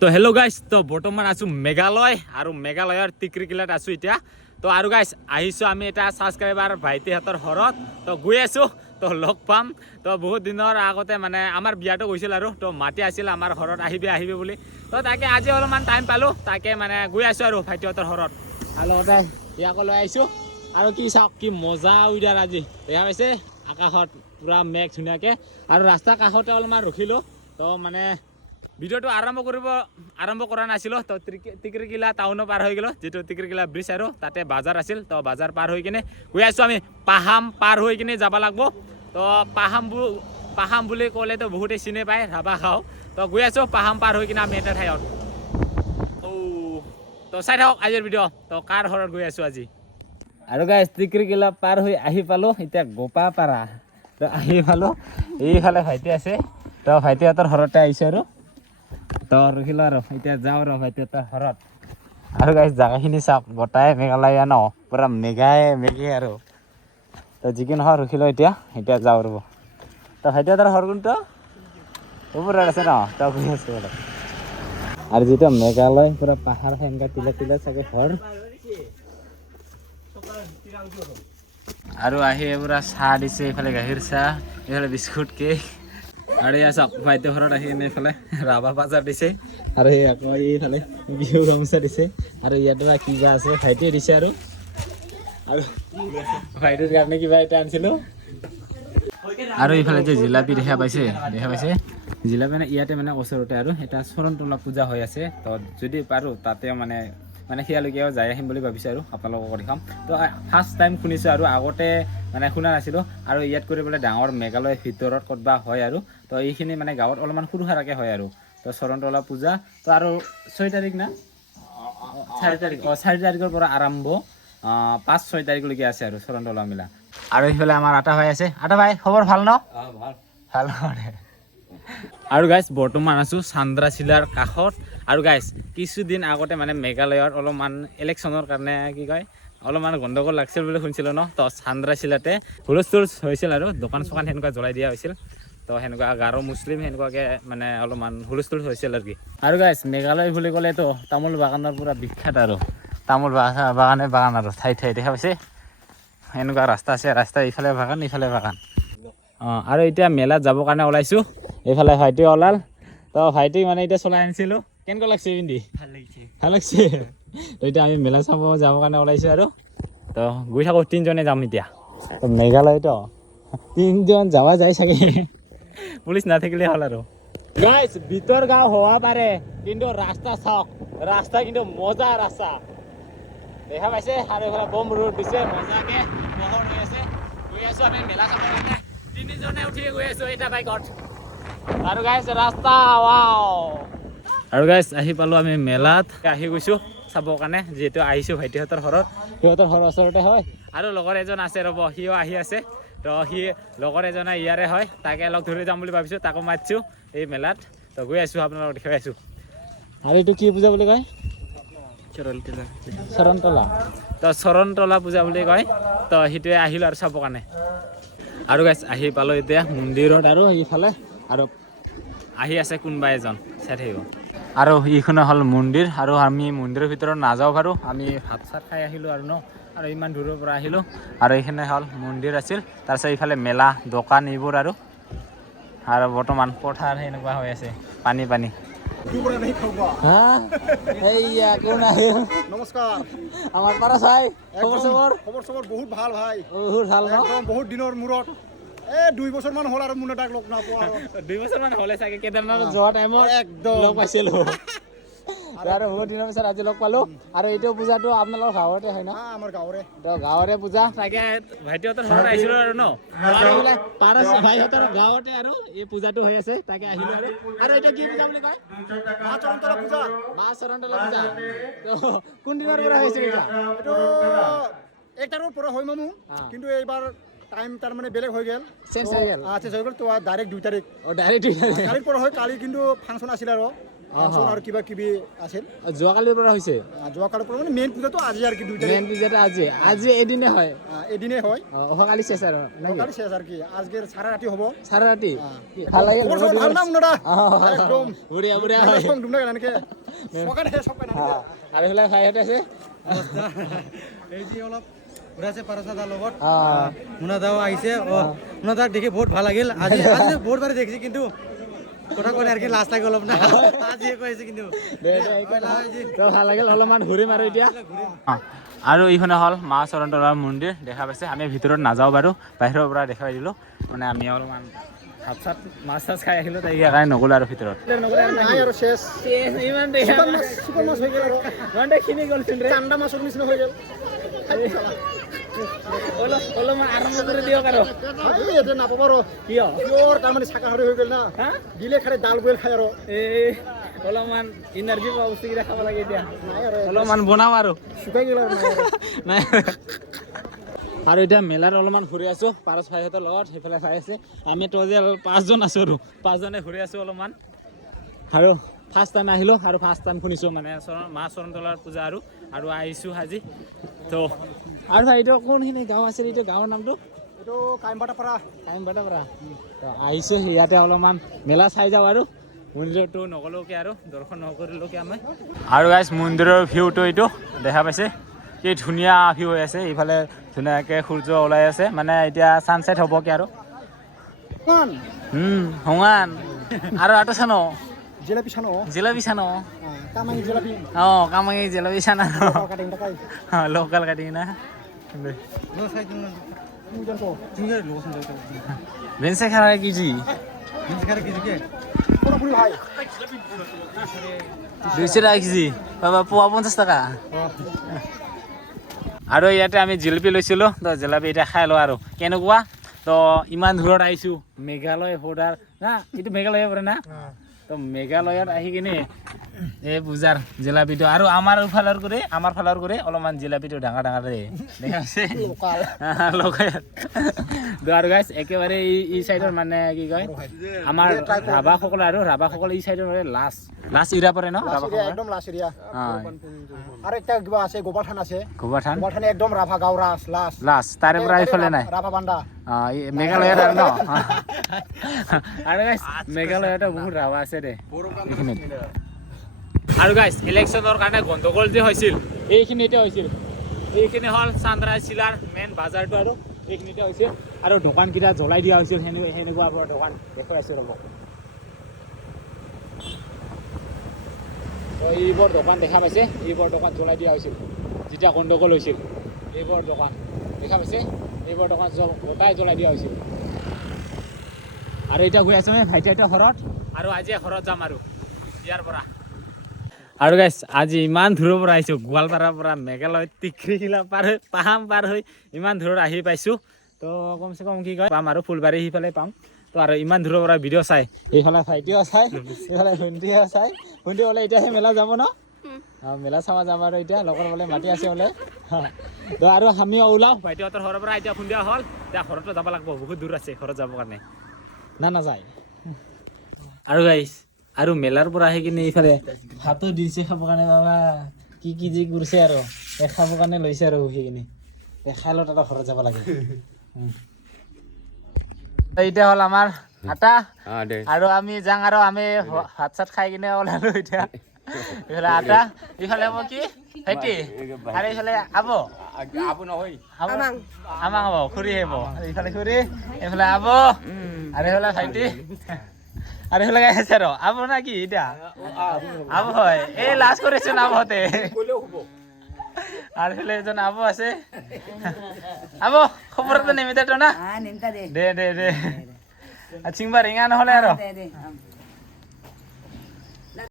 তো hello' guys, তো বৰ্তমান আছোঁ মেঘালয় আৰু মেঘালয়ৰ টিকৰিকিলাত আছোঁ এতিয়া। তো আৰু গাইজ আহিছোঁ আমি এটা ছাবস্ক্ৰাইবাৰ ভাইটিহঁতৰ ঘৰত। তো গৈ আছোঁ, তো লগ পাম। তো বহুত দিনৰ আগতে মানে আমাৰ বিয়াটো গৈছিল আৰু তো মাতি আছিল আমাৰ ঘৰত আহিবি বুলি। তো তাকে আজি অলপমান টাইম পালোঁ, তাকে মানে গৈ আছোঁ আৰু ভাইটিহঁতৰ ঘৰত। আৰু লগতে ইয়াকো লৈ আহিছোঁ। আৰু কি চাওক, কি মজা উইডাৰ আজি দেখা পাইছে, আকাশত পূৰা মেঘ ধুনীয়াকৈ। আৰু ৰাস্তাৰ কাষতে অলপমান ৰখিলোঁ। তো মানে ভিডিঅ'টো আৰম্ভ কৰা নাছিলোঁ। তো টিকৰিকিলা টাউনো পাৰ হৈ গ'লোঁ, যিটো টিকৰিকিলা ব্ৰিজ আৰু তাতে বাজাৰ আছিল। তো বাজাৰ পাৰ হৈ কিনে গৈ আছোঁ আমি পাহাম পাৰ হৈ কিনে যাব লাগিব। তো পাহাম বুলি ক'লেতো বহুতেই চিনি পায়, ৰাভা খাওঁ। তো গৈ আছোঁ পাহাম পাৰ হৈ কিনে আমি এটা ঠাইত। তো চাই থাকক আজিৰ ভিডিঅ'। তো কাৰ ঘৰত গৈ আছোঁ আজি। আৰু গাইজ টিকৰিকিলা পাৰ হৈ আহি পালোঁ এতিয়া গোপাপাৰা। তো আহি পালোঁ, এইফালে ভাইটি আছে। তো ভাইটিহঁতৰ ঘৰতে আহিছোঁ আৰু তো ৰখিলোঁ আৰু এতিয়া যাওঁ আৰু ভাইটিহঁতৰ ঘৰত। আৰু গাইজ জাগাখিনি চাওক, গোটাই মেঘালয়া ন, পূৰা মেঘে আৰু। তো যিকি নহয় ৰখিলোঁ এতিয়া যাওঁ ৰ'ব। তো ভাইটিহঁতৰ ঘৰ কোনটো ওপৰত আছে ন, তো গৈ আছোঁ আৰু। আৰু যিটো মেঘালয় পূৰা পাহাৰ সেনেকা টিলা চাগে ঘৰ। আৰু আহি পূৰা চাহ দিছে, এইফালে গাখীৰ চাহ, এইফালে বিস্কুট কেক। আৰু এয়া চাওক ভাইটিৰ ঘৰত আহি কিনে এইফালে ৰাভা বাজাৰ দিছে। আৰু সেই আকৌ এইফালে বিহু গামোচা দিছে। আৰু ইয়াত কিবা আছে ভাইটিয়ে দিছে আৰু ভাইটিৰ কাৰণে কিবা এটা আনিছিলোঁ। আৰু এইফালে যে জিলাপি দেখা পাইছে জিলাপি মানে ইয়াতে মানে ওচৰতে আৰু এটা চৰণতলা পূজা হৈ আছে। তো যদি পাৰোঁ তাতে মানে সেয়ালৈকেও যাই আহিম বুলি ভাবিছোঁ আৰু আপোনালোকক দেখাম। তো ফাৰ্ষ্ট টাইম শুনিছোঁ আৰু আগতে মানে শুনা নাছিলোঁ। আৰু ইয়াত কৰিবলৈ ডাঙৰ মেঘালয়ৰ ভিতৰত ক'তবা হয় আৰু। তো এইখিনি মানে গাঁৱত অলপমান সৰু সুৰাকৈ হয় আৰু। তো চৰণতলা পূজা তো আৰু 6 তাৰিখ না 4 তাৰিখৰ পৰা আৰম্ভ, 5-6 তাৰিখলৈকে আছে আৰু চৰণতলা মেলা। আৰু সেইফালে আমাৰ আটা ভাই আছে। আটা ভাই খবৰ ভাল ন? ভাল। আৰু গাইজ বৰ্তমান আছোঁ চান্দ্ৰাশিলাৰ কাষত। আৰু গাইজ কিছুদিন আগতে মানে মেঘালয়ত অলপমান ইলেকশ্যনৰ কাৰণে কি কয় অলপমান গণ্ডগোল লাগিছিল বুলি শুনিছিলোঁ ন। তো চান্দ্ৰাশিলাতে হুলস্থুল হৈছিল আৰু দোকান চোকান সেনেকুৱা জ্বলাই দিয়া হৈছিল। তো সেনেকুৱা গাৰো মুছলিম সেনেকুৱাকৈ মানে অলপমান হুলস্থুল হৈছিল আৰু কি। আৰু গাইজ মেঘালয় বুলি ক'লেতো তামোল বাগানৰ পূৰা বিখ্যাত আৰু। তামোল বাগান আৰু ঠাই দেখা পাইছে, এনেকুৱা ৰাস্তা আছে, ৰাস্তা ইফালে বাগান আৰু এতিয়া মেলাত যাবৰ কাৰণে ওলাইছোঁ। এইফালে ভাইটি ওলাল। তো ভাইটিক মানে এতিয়া চলাই আনিছিলোঁ। কেনেকুৱা লাগছে পিন্ধি? ভাল লাগছে। তো এতিয়া আমি মেলা চাব যাবৰ কাৰণে ওলাইছোঁ আৰু। তো গৈ থাকোঁ, 3জনে যাম এতিয়া। তো মেঘালয়তো 3জন যাৱা যায় চাগে, পুলিচ নাথাকিলে হ'ল আৰু। গাইজ ভিতৰ গাঁও হ'ব পাৰে, কিন্তু ৰাস্তা চাওক, ৰাস্তা কিন্তু মজা ৰাস্তা দেখা পাইছে। আৰু এইফালে বম ৰোড দিছে, মজাকে পোহৰ হৈ আছে। গৈ আছোঁ আমি মেলা চাব কাৰণে, 3জনে উঠি গৈ আছোঁ এটা বাইকত। আৰু গাইজ ৰাস্তা ৱাও। আৰু গাইজ আহি পালোঁ আমি মেলাত, আহি গৈছোঁ চাবৰ কাৰণে, যিহেতু আহিছোঁ ভাইটিহঁতৰ ঘৰত। সিহঁতৰ ঘৰৰ ওচৰতে হয়। আৰু লগৰ এজন আছে ৰ'ব, সিও আহি আছে। তো লগৰ এজনে ইয়াৰে হয়, তাকে লগ ধৰি যাম বুলি ভাবিছোঁ, তাকো মাতিছোঁ এই মেলাত। তো গৈ আছোঁ, আপোনালোকক দেখাই আছোঁ। আৰু এইটো কি পূজা বুলি কয়? চৰণতলা। তো চৰণতলা পূজা বুলি কয়। তো সেইটোৱে আহিলোঁ আৰু চাবৰ কাৰণে। আৰু গাইজ আহি পালোঁ এতিয়া মন্দিৰত, আৰু এইফালে আৰু আহি আছে কোনোবা এজন, চাই থাকিব। আৰু এইখনে হ'ল মন্দিৰ। আৰু আমি মন্দিৰৰ ভিতৰত নাযাওঁ বাৰু, আমি ভাত চাত খাই আহিলোঁ আৰু ন। আৰু ইমান দূৰৰ পৰা আহিলোঁ। আৰু এইখিনি হ'ল মন্দিৰ আছিল, তাৰপিছত এইফালে মেলা দোকান এইবোৰ আৰু বৰ্তমান পথাৰ সেনেকুৱা হৈ আছে, পানী। কোন আহিল? নমস্কাৰ। আমাৰ পাৰা চাই খবৰ বহুত ভাল ভাই, বহুত ভাল ন? একদম বহুত দিনৰ মূৰত 2 বছৰমান হ'ল আৰু মুন এটাক লগ নাপোৱা আৰু। 2 বছৰমান হ'লে চাগে, কেদাৰনাথত যোৱা টাইমত একদম লগ পাইছিলোঁ। আৰু বহুত দিনৰ পিছত আজি লগ পালোঁ। আৰু এইটো পূজাটো আপোনালোকৰ গাঁৱতে হয় ন? আমাৰ গাঁৱৰে। তো গাঁৱৰে পূজা তাকে ভাইটিহঁতৰ ঘৰত আহিছিলোঁ আৰু ন। পাৰস ভাইহঁতৰ গাঁৱতে আৰু এই পূজাটো হৈ আছে, তাকে আহিলোঁ আৰু। আৰু এইটো কি পূজা বুলি কয়? মা চৰণতলা পূজা। মা চৰণতলা পূজা। তো কোন দিনৰ পৰা হৈছে পূজা? এইটো 1 তাৰিখৰ পৰা হয় মামু, কিন্তু এইবাৰ টাইম তাৰমানে বেলেগ হৈ গ'ল। চেঞ্জ হৈ গ'ল। চেঞ্জ হৈ গ'ল, তো ডাইৰেক্ট 2 তাৰিখ। ডাইৰেক্ট কালিৰ পৰা হয়, কালি কিন্তু ফাংচন আছিল আৰু। ফাংচন আৰু কিবা কিবি আছিল যোৱাকালিৰ পৰা হৈছে যোৱাকালিৰ পৰা মানে মেইন পূজাটো আজি আৰু কি 2 মেইন তাৰিখ পূজাটা আজি এদিনে হয় এদিনেই হয় অহাকালি শেষ আৰু কালি শেষ আর কি আজকের সারা রাতি হবো সারা রাতি ভাল লাগে খবর সব ভালো না মুন্ডা একদম বুড়িয়া বুড়িয়া হয় সব ডুমনা গেল নাকি সকালে সব কেন আৰু এইফালে ভাইহঁতে আছে এই যে অলপ ঘূৰাইছে পাৰসাদাৰ লগত মুনাদাও আহিছে মুনাদাক দেখি বহুত ভাল লাগিল আজি বহুত বাৰে দেখিছে কিন্তু কথা ক'লে আৰু কি লাজ লাগে অলপ না আজি কৈছে কিন্তু ভাল লাগিল অলপমান ঘূৰিম আৰু এতিয়া আৰু এইখনে হ'ল মা চৰণ-তলাৰ মন্দিৰ দেখা পাইছে আমি ভিতৰত নাযাওঁ বাৰু বাহিৰৰ পৰা দেখাই দিলোঁ মানে আমি অলপমান ভাত চাত মাছ চাছ খাই আহিলোঁ তাই কাৰণে নগ'লোঁ আৰু ভিতৰত নাই আৰু শেষ ইমান সুপাৰ মাছ হয়ে গেল আৰ খিনি গ'লচোন ৰে চান্দা মাছেৰ নিচিনা হয়ে গেল অলপমান আৰম্ভ কৰি দিয়ক আৰু এটা নাপাব আর কিয় পিওর তার মানে শাকাহারি হয়ে গেল না দিলে খালে ডাল বইল খাই আর এই অলপমান এনাৰ্জি পোৱা বস্তুকেইটা খাব লাগে এতিয়া নাই আৰ অলপমান বনাওঁ আৰু শুকাই গেল আৰ নাই আৰু এতিয়া মেলাত অলপমান ঘূৰি আছোঁ পাৰস ভাইহঁতৰ লগত সেইফালে চাই আছে আমি ট'টেল 5জন আছোঁ আৰু 5জনে ঘূৰি আছোঁ অলপমান আৰু ফাৰ্ষ্ট টাইম আহিলোঁ আৰু ফাৰ্ষ্ট টাইম শুনিছোঁ মানে মা চৰণ-তলাৰ পূজা আৰু আহিছোঁ আজি তো আৰু ভাই এইটো কোনখিনি গাঁও আছিল এইটো গাঁৱৰ নামটো এটা কাইমবাটা পাৰা টাইমবাটাৰ পৰা তো আহিছোঁ ইয়াতে অলপমান মেলা চাই যাওঁ আৰু মন্দিৰটো নগ'লেওকে আৰু দৰ্শন নকৰিলেওকে আমি আৰু গাইজ মন্দিৰৰ ভিউটো এইটো দেখা পাইছে কি ধুনীয়া ভিউ হৈ আছে ইফালে ধুনীয়াকৈ সূৰ্য ওলাই আছে মানে এতিয়া ছানছেট হ'বকে আৰু সমান আৰু আটো চানো জিলাপি ছানো জিলাপি চানো কামাই জিলাপি কামাঙি জিলাপি চানা কাটিং টাকাই লোকাল কাটিং না বেঞ্চে খারা কেজি পুরোপুরি ভাই 200 টাকা কেজি বাবা পোৱা 50 টাকা আৰু ইয়াতে আমি জিলাপি লৈছিলোঁ তো জিলাপি এতিয়া খাই লওঁ আৰু কেনেকুৱা তো ইমান দূৰত আহিছোঁ মেঘালয় বৰ্ডাৰ না এইটো মেঘালয় পৰে না তো মেঘালয়ত আহি কিনে এই পূজাৰ জিলাপিটো আৰু আমাৰ ফালৰ কৰি অলপমান জিলাপিটো ডাঙৰ ডাঙৰ দেখা আছে লোকেল আৰু গাইছ একেবাৰে এই চাইডৰ মানে কি কয় আমাৰ ৰাভাসকল এই চাইডৰ লাষ্ট ইৰা পৰে ন একদম লাস্ট এরিয়া আর একটা কিবা আছে গোপালথান আছে গোবাথান গোপালথানে একদম রাভা গাঁও লাষ্ট তাৰে পৰা এইফালে নাই ৰাভা বান্দা মেঘালয়ত আৰু ন আৰু গাইছ মেঘালয়তো বহুত ৰাভা আছে দে এইখিনিত আৰু গাইছ ইলেকশ্যনৰ কাৰণে গণ্ডগোল যে হৈছিল এইখিনিতে হৈছিল এইখিনি হ'ল চান্দ্ৰাই চিলাৰ মেইন বাজাৰটো আৰু এইখিনিতে হৈছিল আৰু দোকানকেইটা জ্বলাই দিয়া হৈছিল সেনেকুৱা দোকান দেখুৱাইছোঁ ৰ'ব এইবোৰ দোকান দেখা পাইছে এইবোৰ দোকান জ্বলাই দিয়া হৈছিল যেতিয়া গণ্ডগোল হৈছিল এইবোৰ দোকান দেখা পাইছে এইবোৰ দোকান গোটাই জ্বলাই দিয়া হৈছিল আৰু এতিয়া গৈ আছোঁ আমি ভাইটিহঁতৰ ঘৰত আৰু আজি ঘৰত যাম আৰু ইয়াৰ পৰা আৰু গাইছ আজি ইমান দূৰৰ পৰা আহিছোঁ গোৱালপাৰাৰ পৰা মেঘালয় টিকৰিখিলা পাৰ হৈ পাহাম পাৰ হৈ ইমান দূৰত আহি পাইছোঁ তো কমচে কম কি কয় পাম আৰু ফুলবাৰী সিফালে পাম তো আৰু ইমান দূৰৰ পৰা ভিডিঅ' চাই এইফালে ভাইটিও চাই এইফালে ভণ্টিও চাই ভণ্টি বোলে এতিয়া সেই মেলা যাব ন মেলা চাব যাম আৰু এতিয়া লগৰ বোলে মাতি আছে বোলে তো আৰু আমিও ওলাওঁ ভাইটিহঁতৰ ঘৰৰ পৰা এতিয়া সন্ধিয়া হ'ল এতিয়া ঘৰতো যাব লাগিব বহুত দূৰ আছে ঘৰত যাবৰ কাৰণে নাযায় আৰু গাইছ আৰু মেলাৰ পৰা আহি কিনে এইফালে ভাতো দিছে খাবৰ কাৰণে বাবা কি যি কৰিছে আৰু খাবৰ কাৰণে লৈছে আৰু সেইখিনি খাই লওঁ তাতে ঘৰত যাব লাগে এতিয়া হ'ল আমাৰ আটা আৰু আমি যাওঁ আৰু আমি ভাত চাত খাই কিনে ওলালোঁ এতিয়া এইফালে আটা এইফালে হ'ব কি ভাইটি আৰু এইফালে নহয় আমাং হ'ব খুৰী আহিব এইফালে খুৰী এইফালে আব আৰু এইফালে ভাইটি আৰু এইফালে গাইছে আৰু আব না কি এতিয়া আব হয় এই লাজ কৰিছোঁ না আবহতে আৰু এইফালে এজন আব আছে আব খবৰটো নেমিতাটো না দে চিংবা ৰিঙা নহ'লে আৰু